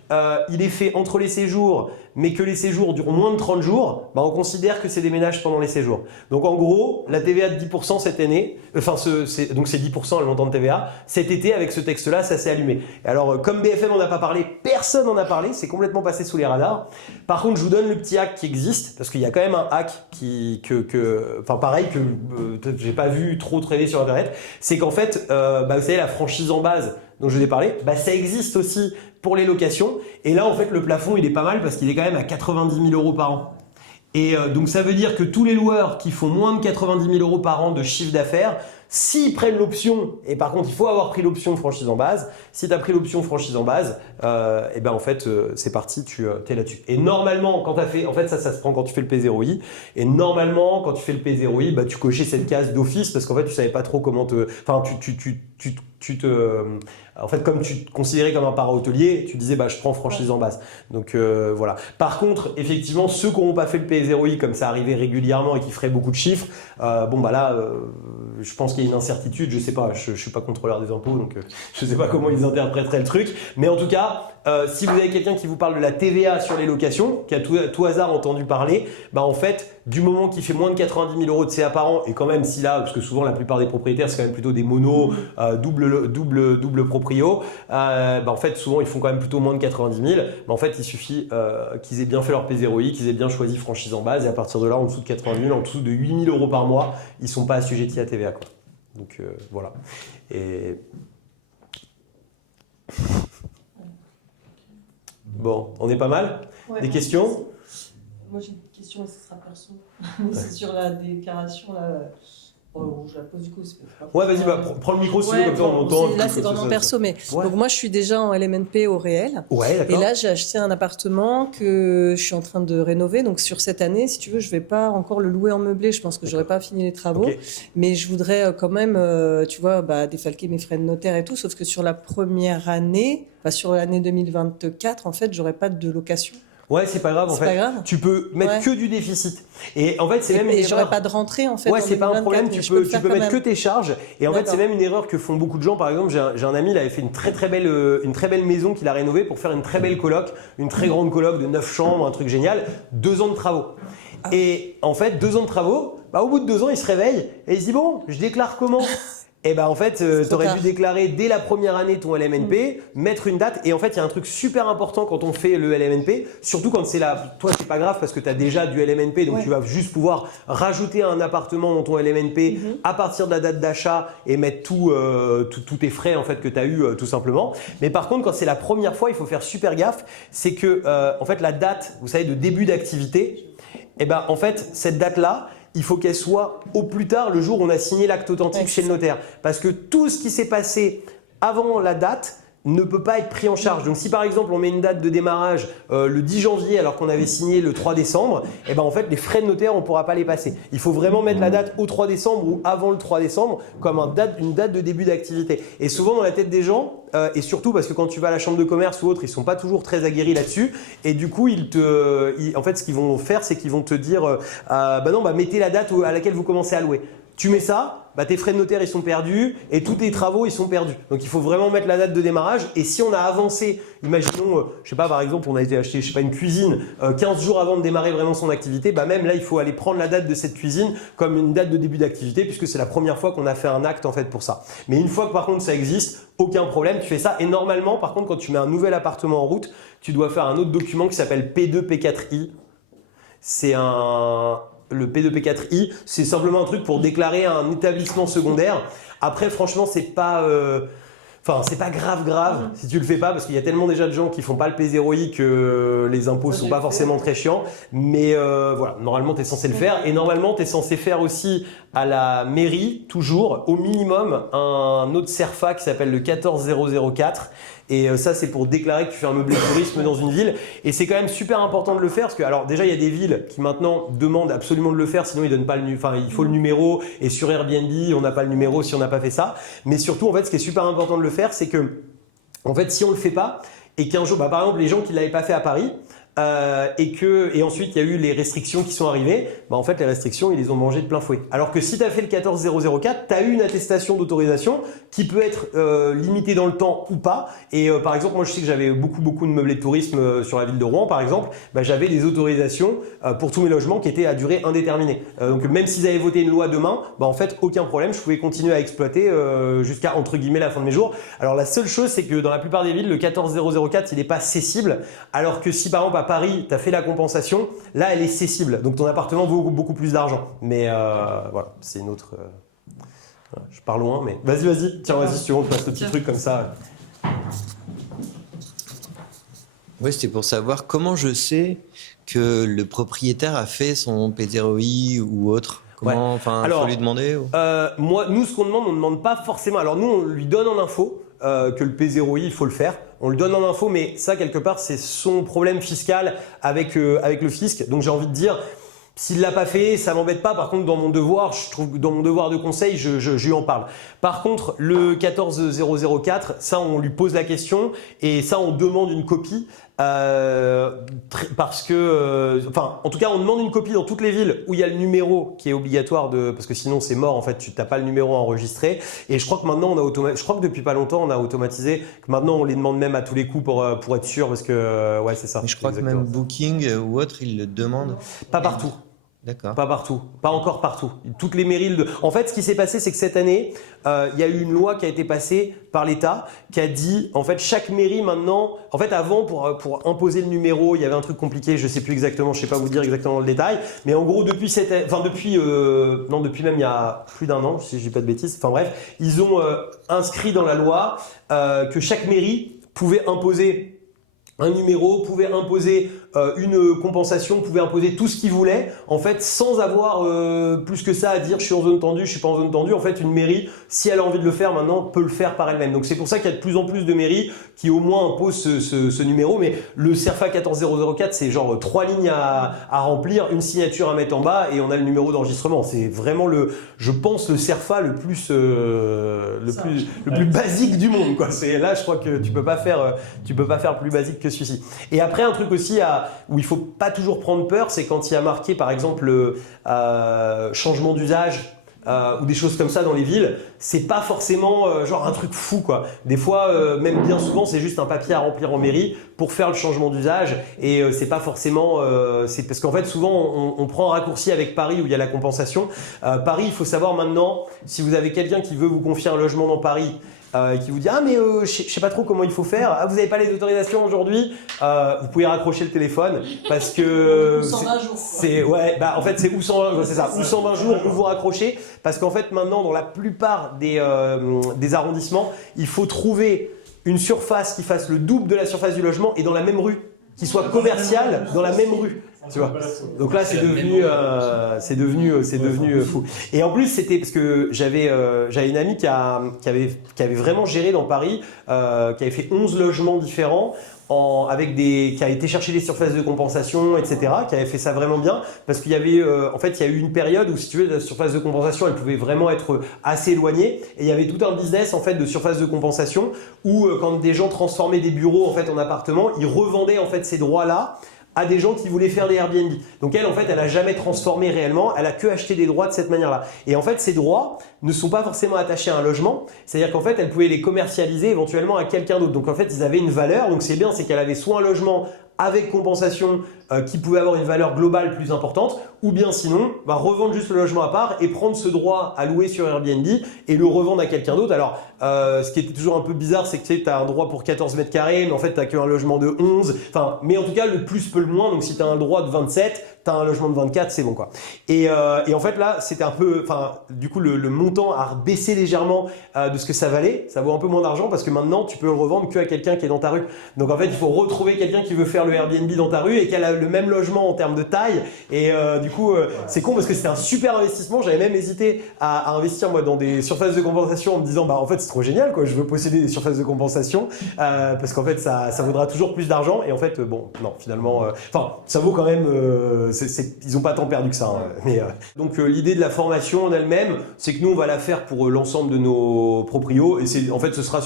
il est fait entre les séjours, mais que les séjours durent moins de 30 jours, bah on considère que c'est des ménages pendant les séjours. Donc en gros, la TVA de 10% cette année, donc c'est 10% le montant de TVA, cet été avec ce texte-là, ça s'est allumé. Et alors comme BFM n'en a pas parlé, personne n'en a parlé, c'est complètement passé sous les radars. Par contre, je vous donne le petit hack qui existe, parce qu'il y a quand même un hack pareil que j'ai pas vu trop traîner sur internet, c'est qu'en fait, vous savez la franchise en base, dont je vous ai parlé, bah, ça existe aussi pour les locations. Et là, en fait, le plafond, il est pas mal parce qu'il est quand même à 90 000 € par an. Et donc, ça veut dire que tous les loueurs qui font moins de 90 000 € par an de chiffre d'affaires, s'ils prennent l'option, et par contre, il faut avoir pris l'option franchise en base, si tu as pris l'option franchise en base, et ben en fait, c'est parti, tu es là-dessus. Et normalement, quand tu as fait, en fait, ça se prend quand tu fais le P0I, et normalement, quand tu fais le P0I, bah, tu cochais cette case d'office parce qu'en fait, tu savais pas trop comment te. Enfin, en fait, comme tu te considérais comme un para-hôtelier, tu disais bah je prends franchise en base. Donc voilà. Par contre, effectivement, ceux qui n'auront pas fait le P0I comme ça arrivait régulièrement et qui feraient beaucoup de chiffres, bon bah là, je pense qu'il y a une incertitude. Je sais pas, je suis pas contrôleur des impôts, donc je sais pas comment ils interpréteraient le truc. Mais en tout cas, si vous avez quelqu'un qui vous parle de la TVA sur les locations, qui a tout hasard entendu parler, bah en fait, du moment qu'il fait moins de 90 000 € de CA par an, et quand même si là, parce que souvent la plupart des propriétaires c'est quand même plutôt des monos, double proprio, bah en fait souvent ils font quand même plutôt moins de 90 000. Bah en fait il suffit qu'ils aient bien fait leur P0I, qu'ils aient bien choisi franchise en base, et à partir de là, en dessous de 90 000, en dessous de 8 000 € par mois, ils sont pas assujettis à TVA, quoi. Donc voilà. Et bon, on est pas mal. Ouais. Des questions? Moi j'ai une question, mais ce sera perso. C'est sur la déclaration là. Je la pose du coup. Ouais, vas-y, bah, prends le micro si tu veux, comme ça on entend. Là c'est vraiment perso, mais donc moi je suis déjà en LMNP au réel. Ouais, Et d'accord. là j'ai acheté un appartement que je suis en train de rénover. Donc sur cette année, si tu veux, je vais pas encore le louer en meublé. Je pense que j'aurais pas fini les travaux. Ok. Mais je voudrais quand même, tu vois, défalquer mes frais de notaire et tout. Sauf que sur la première année, sur l'année 2024, en fait, j'aurais pas de location. Ouais, c'est pas grave en C'est pas fait. grave. Tu peux mettre que du déficit. Et en fait, c'est même une Et j'aurais erreur. pas de rentrée en fait. Ouais, en c'est pas un 2024, problème, mais tu je peux le faire quand mettre que même. tes charges. Et en fait, c'est D'accord. même une erreur que font beaucoup de gens. Par exemple, j'ai un ami, il avait fait une très belle maison qu'il a rénovée pour faire une très belle coloc, une très grande coloc de 9 chambres, un truc génial, 2 ans de travaux. Et en fait, 2 ans de travaux, bah, au bout de 2 ans, il se réveille et il se dit bon, je déclare comment? Et ben en fait, tu aurais dû déclarer dès la première année ton LMNP, mettre une date. Et en fait, il y a un truc super important quand on fait le LMNP, surtout quand c'est là. Toi, c'est pas grave parce que tu as déjà du LMNP, donc tu vas juste pouvoir rajouter un appartement dans ton LMNP à partir de la date d'achat et mettre tous tes frais en fait que tu as eu tout simplement. Mais par contre, quand c'est la première fois, il faut faire super gaffe. C'est que en fait, la date, vous savez, de début d'activité, et ben en fait, cette date-là, il faut qu'elle soit au plus tard le jour où on a signé l'acte authentique chez le notaire. Parce que tout ce qui s'est passé avant la date ne peut pas être pris en charge. Donc si par exemple on met une date de démarrage le 10 janvier alors qu'on avait signé le 3 décembre, et ben en fait les frais de notaire on ne pourra pas les passer. Il faut vraiment mettre la date au 3 décembre ou avant le 3 décembre comme une date de début d'activité. Et souvent dans la tête des gens, et surtout parce que quand tu vas à la chambre de commerce ou autre, ils ne sont pas toujours très aguerris là-dessus. Et du coup, en fait ce qu'ils vont faire, c'est qu'ils vont te dire mettez la date à laquelle vous commencez à louer. Tu mets ça, tes frais de notaire ils sont perdus et tous tes travaux ils sont perdus. Donc il faut vraiment mettre la date de démarrage. Et si on a avancé, imaginons, je sais pas, par exemple, on a été acheter, je sais pas, une cuisine 15 jours avant de démarrer vraiment son activité, même là il faut aller prendre la date de cette cuisine comme une date de début d'activité puisque c'est la première fois qu'on a fait un acte en fait pour ça. Mais une fois que par contre ça existe, aucun problème, tu fais ça. Et normalement, par contre, quand tu mets un nouvel appartement en route, tu dois faire un autre document qui s'appelle P2P4I. Le P2P4I, c'est simplement un truc pour déclarer un établissement secondaire. Après, franchement, c'est pas grave si tu le fais pas parce qu'il y a tellement déjà de gens qui font pas le P0I que les impôts sont pas forcément très chiants. Mais voilà, normalement, tu es censé le faire. Et normalement, tu es censé faire aussi à la mairie, toujours, au minimum, un autre CERFA qui s'appelle le 14004. Et ça, c'est pour déclarer que tu fais un meublé de tourisme dans une ville. Et c'est quand même super important de le faire parce que, alors déjà, il y a des villes qui maintenant demandent absolument de le faire, sinon ils donnent pas il faut le numéro. Et sur Airbnb, on n'a pas le numéro si on n'a pas fait ça. Mais surtout, en fait, ce qui est super important de le faire, c'est que, en fait, si on le fait pas et qu'un jour, par exemple, les gens qui l'avaient pas fait à Paris, et ensuite il y a eu les restrictions qui sont arrivées, en fait les restrictions ils les ont mangées de plein fouet. Alors que si tu as fait le 14004, tu as eu une attestation d'autorisation qui peut être limitée dans le temps ou pas. Et par exemple, moi je sais que j'avais beaucoup de meublés de tourisme sur la ville de Rouen par exemple, j'avais des autorisations pour tous mes logements qui étaient à durée indéterminée. Donc même s'ils avaient voté une loi demain, en fait aucun problème, je pouvais continuer à exploiter jusqu'à entre guillemets la fin de mes jours. Alors la seule chose c'est que dans la plupart des villes, le 14004 il n'est pas cessible, alors que si par exemple à Paris, tu as fait la compensation, là elle est cessible, donc ton appartement vaut beaucoup plus d'argent. Mais voilà, c'est une autre... je pars loin, mais vas-y, tiens, vas-y, si tu veux, on te passe le petit truc comme ça. Ouais, c'était pour savoir comment je sais que le propriétaire a fait son P0i ou autre. Comment, Alors, faut lui demander ou... Nous, ce qu'on demande, on ne demande pas forcément. Alors, nous, on lui donne en info que le P0i, il faut le faire. On le donne en info, mais ça, quelque part, c'est son problème fiscal avec le fisc. Donc, j'ai envie de dire, s'il l'a pas fait, ça m'embête pas. Par contre, dans mon devoir, je trouve, dans mon devoir de conseil, je lui en parle. Par contre, le 14004, ça, on lui pose la question et ça, on demande une copie. Parce que, en tout cas, on demande une copie dans toutes les villes où il y a le numéro qui est obligatoire parce que sinon c'est mort. En fait, tu n'as pas le numéro enregistré. Et je crois que maintenant je crois que depuis pas longtemps, on a automatisé. Que maintenant, on les demande même à tous les coups pour être sûr, parce que ouais, c'est ça. Mais je crois que même Booking ou autre, ils le demandent. Pas partout. D'accord. Pas partout, pas encore partout. Toutes les mairies. En fait, ce qui s'est passé, c'est que cette année, il y a eu une loi qui a été passée par l'État qui a dit, en fait, chaque mairie maintenant, en fait, avant pour imposer le numéro, il y avait un truc compliqué. Je sais plus exactement, je sais pas vous dire exactement le détail, mais en gros, depuis même il y a plus d'un an, si je dis pas de bêtises. Enfin bref, ils ont inscrit dans la loi que chaque mairie pouvait imposer un numéro, pouvait imposer une compensation, pouvait imposer tout ce qu'il voulait, en fait, sans avoir plus que ça à dire je suis en zone tendue, je suis pas en zone tendue. En fait, une mairie, si elle a envie de le faire maintenant, peut le faire par elle-même. Donc c'est pour ça qu'il y a de plus en plus de mairies qui au moins imposent ce numéro. Mais le CERFA 14004, c'est genre 3 lignes à remplir, une signature à mettre en bas et on a le numéro d'enregistrement. C'est vraiment je pense, le CERFA le plus basique du monde, quoi. C'est là, je crois que tu peux pas faire plus basique que celui-ci. Et après, un truc aussi où il faut pas toujours prendre peur, c'est quand il y a marqué, par exemple, changement d'usage. Ou des choses comme ça dans les villes, c'est pas forcément genre un truc fou, quoi. Des fois, même bien souvent, c'est juste un papier à remplir en mairie pour faire le changement d'usage et c'est pas forcément. C'est parce qu'en fait, souvent, on prend un raccourci avec Paris où il y a la compensation. Paris, il faut savoir maintenant, si vous avez quelqu'un qui veut vous confier un logement dans Paris. Qui vous dit ah mais je sais pas trop comment il faut faire, ah vous n'avez pas les autorisations aujourd'hui, vous pouvez raccrocher le téléphone parce que 120 jours. C'est ouais, bah en fait c'est ou 120 jours où vous raccrochez parce qu'en fait maintenant dans la plupart des arrondissements, il faut trouver une surface qui fasse le double de la surface du logement et dans la même rue, qui soit commerciale dans la même rue. Tu vois. Donc là, c'est devenu fou. Et en plus, c'était parce que j'avais une amie qui avait vraiment géré dans Paris, qui avait fait 11 logements différents. Qui a été chercher les surfaces de compensation, etc., qui avait fait ça vraiment bien, parce qu'il y avait, en fait, il y a eu une période où, si tu veux, la surface de compensation, elle pouvait vraiment être assez éloignée, et il y avait tout un business, en fait, de surface de compensation, où, quand des gens transformaient des bureaux, en fait, en appartements, ils revendaient, en fait, ces droits-là à des gens qui voulaient faire des Airbnb. Donc elle, en fait, elle a jamais transformé réellement, elle a que acheté des droits de cette manière-là. Et en fait, ces droits ne sont pas forcément attachés à un logement, c'est-à-dire qu'en fait, elle pouvait les commercialiser éventuellement à quelqu'un d'autre. Donc en fait, ils avaient une valeur, donc c'est bien, c'est qu'elle avait soit un logement avec compensation qui pouvait avoir une valeur globale plus importante, ou bien sinon, revendre juste le logement à part et prendre ce droit à louer sur Airbnb et le revendre à quelqu'un d'autre. Alors, ce qui était toujours un peu bizarre, c'est que tu as un droit pour 14 mètres carrés, mais en fait, tu n'as qu'un logement de 11. Enfin, mais en tout cas, le plus peut le moins. Donc, si tu as un droit de 27, tu as un logement de 24, c'est bon, quoi. Et en fait, là, c'était un peu... Enfin, du coup, le montant a baissé légèrement de ce que ça valait. Ça vaut un peu moins d'argent parce que maintenant, tu peux le revendre qu'à quelqu'un qui est dans ta rue. Donc, en fait, il faut retrouver quelqu'un qui veut faire le Airbnb dans ta rue et qui a le même logement en termes de taille. Et du coup, c'est con parce que c'était un super investissement. J'avais même hésité à investir, moi, dans des surfaces de compensation en me disant, en fait, c'est trop génial, quoi. Je veux posséder des surfaces de compensation parce qu'en fait, ça vaudra toujours plus d'argent. Et en fait, bon, non, finalement, ça vaut quand même... ils n'ont pas tant perdu que ça. Hein, mais, donc, l'idée de la formation en elle-même, c'est que nous, on va la faire pour l'ensemble de nos proprios. Et en fait, ce sera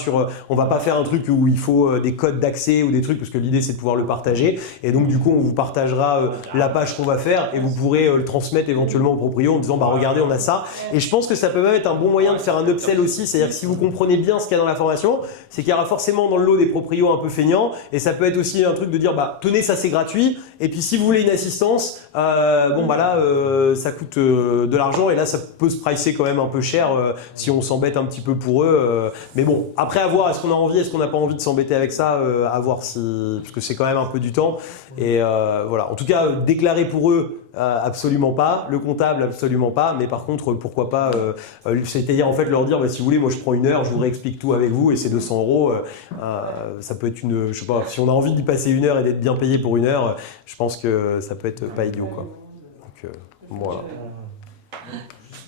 on va pas faire un truc où il faut des codes d'accès ou des trucs, parce que l'idée, c'est de pouvoir le partager. Et donc, du coup, on vous partagera la page qu'on va faire et vous pourrez le transmettre éventuellement aux proprios en disant, regardez, on a ça. Et je pense que ça peut même être un bon moyen de faire un upsell aussi. C'est-à-dire que si vous comprenez bien ce qu'il y a dans la formation, c'est qu'il y aura forcément dans le lot des proprios un peu feignants. Et ça peut être aussi un truc de dire, tenez, ça c'est gratuit. Et puis, si vous voulez une assistance, ça coûte de l'argent. Et là, ça peut se pricer quand même un peu cher si on s'embête un petit peu pour eux. Mais bon, après, à voir, est-ce qu'on a envie, est-ce qu'on n'a pas envie de s'embêter avec ça, à voir si... Parce que c'est quand même un peu du temps. Et Voilà. En tout cas, déclarer pour eux, absolument pas. Le comptable, absolument pas. Mais par contre, pourquoi pas, c'est-à-dire en fait leur dire, si vous voulez, moi je prends 1 heure, je vous réexplique tout avec vous et c'est 200 €. Ça peut être je sais pas, si on a envie d'y passer 1 heure et d'être bien payé pour 1 heure, je pense que ça peut être pas idiot, quoi. Donc, voilà.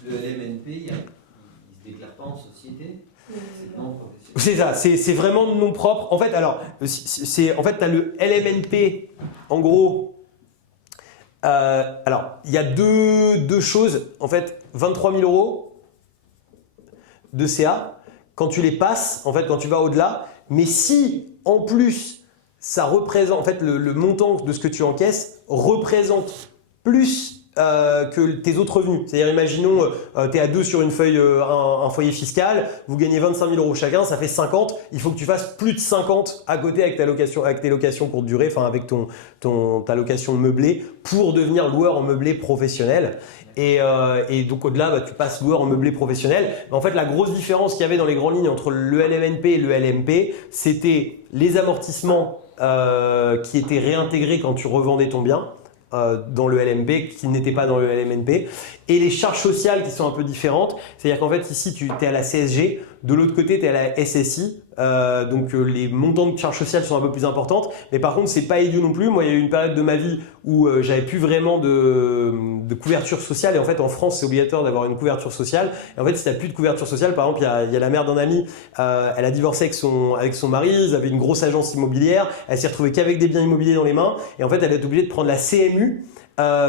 Le LMNP, il ne se déclare pas en société. C'est non professionnel. C'est ça, c'est vraiment nom propre. En fait, alors, en fait, tu as le LMNP, en gros. Alors, il y a deux choses. En fait, 23 000 € de CA, quand tu les passes, en fait, quand tu vas au-delà, mais si, en plus, ça représente, en fait, le montant de ce que tu encaisses représente plus que tes autres revenus. C'est-à-dire, imaginons, tu es à 2 sur une feuille, un foyer fiscal, vous gagnez 25 000 € chacun, ça fait 50, il faut que tu fasses plus de 50 à côté avec tes locations courte durée, enfin avec ta location meublée pour devenir loueur en meublé professionnel. Et donc au-delà, tu passes loueur en meublé professionnel. Mais en fait, la grosse différence qu'il y avait dans les grandes lignes entre le LMNP et le LMP, c'était les amortissements qui étaient réintégrés quand tu revendais ton bien. Dans le LMP qui n'était pas dans le LMNP, et les charges sociales qui sont un peu différentes, c'est-à-dire qu'en fait ici tu es à la CSG, de l'autre côté tu es à la SSI, donc les montants de charges sociales sont un peu plus importantes, mais par contre c'est pas idiot non plus. Moi il y a eu une période de ma vie où j'avais plus vraiment de couverture sociale, et en fait en France c'est obligatoire d'avoir une couverture sociale, et en fait si tu n'as plus de couverture sociale, par exemple il y a la mère d'un ami, elle a divorcé avec son mari, ils avaient une grosse agence immobilière, elle s'est retrouvée qu'avec des biens immobiliers dans les mains, et en fait elle est obligée de prendre la CMU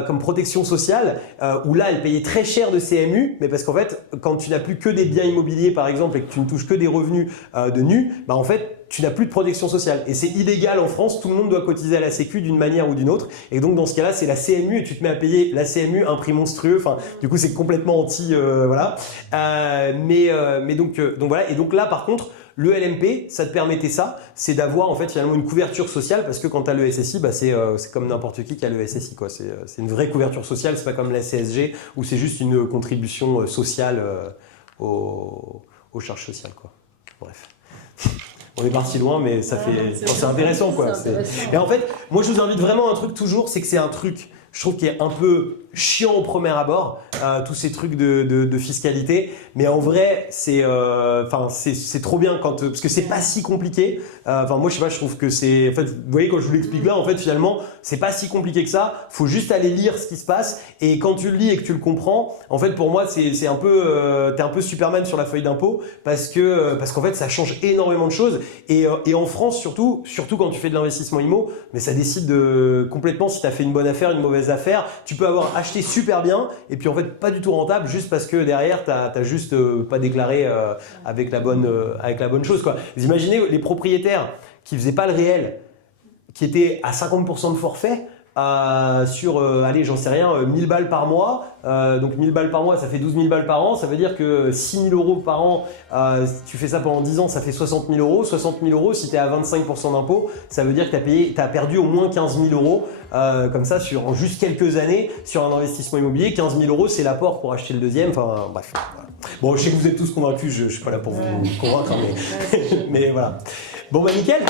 comme protection sociale, où là elle payait très cher de CMU, mais parce qu'en fait quand tu n'as plus que des biens immobiliers par exemple et que tu ne touches que des revenus de nu, bah en fait tu n'as plus de protection sociale, et c'est illégal en France, tout le monde doit cotiser à la Sécu d'une manière ou d'une autre, et donc dans ce cas-là c'est la CMU, et tu te mets à payer la CMU, un prix monstrueux, enfin du coup c'est complètement anti voilà, mais donc voilà, et donc là par contre le LMP, ça te permettait ça, c'est d'avoir en fait finalement une couverture sociale, parce que quand tu as le SSI, bah c'est comme n'importe qui a le SSI, quoi. C'est une vraie couverture sociale, c'est pas comme la CSG où c'est juste une contribution sociale aux charges sociales, quoi. Bref. On est parti loin, mais ça fait, c'est intéressant, quoi. Et en fait, moi je vous invite vraiment à un truc toujours, c'est que c'est un truc, je trouve, qui est un peu chiant au premier abord, tous ces trucs de fiscalité, mais en vrai c'est trop bien parce que c'est pas si compliqué. Moi je sais pas, je trouve que c'est, en fait, vous voyez, quand je vous l'explique là, en fait finalement c'est pas si compliqué que ça, faut juste aller lire ce qui se passe, et quand tu le lis et que tu le comprends, en fait pour moi c'est un peu t'es un peu Superman sur la feuille d'impôt, parce qu'en fait ça change énormément de choses, et en France surtout quand tu fais de l'investissement immo, mais ça décide complètement si tu as fait une bonne affaire, une mauvaise affaire. Tu peux avoir acheté super bien et puis en fait pas du tout rentable, juste parce que derrière t'as juste pas déclaré avec la bonne chose, quoi. Vous imaginez les propriétaires qui faisaient pas le réel, qui étaient à 50% de forfait sur, allez, j'en sais rien, 1000 balles par mois. Donc 1000 balles par mois, ça fait 12 000 balles par an. Ça veut dire que 6 000 € par an, si tu fais ça pendant 10 ans, ça fait 60 000 €. 60 000 €, si tu es à 25% d'impôt, ça veut dire que tu as perdu au moins 15 000 €, comme ça, en juste quelques années, sur un investissement immobilier. 15 000 €, c'est l'apport pour acheter le deuxième. Enfin, bref. Voilà. Bon, je sais que vous êtes tous convaincus, je ne suis pas là pour vous convaincre, mais, mais voilà. Bon, bah nickel.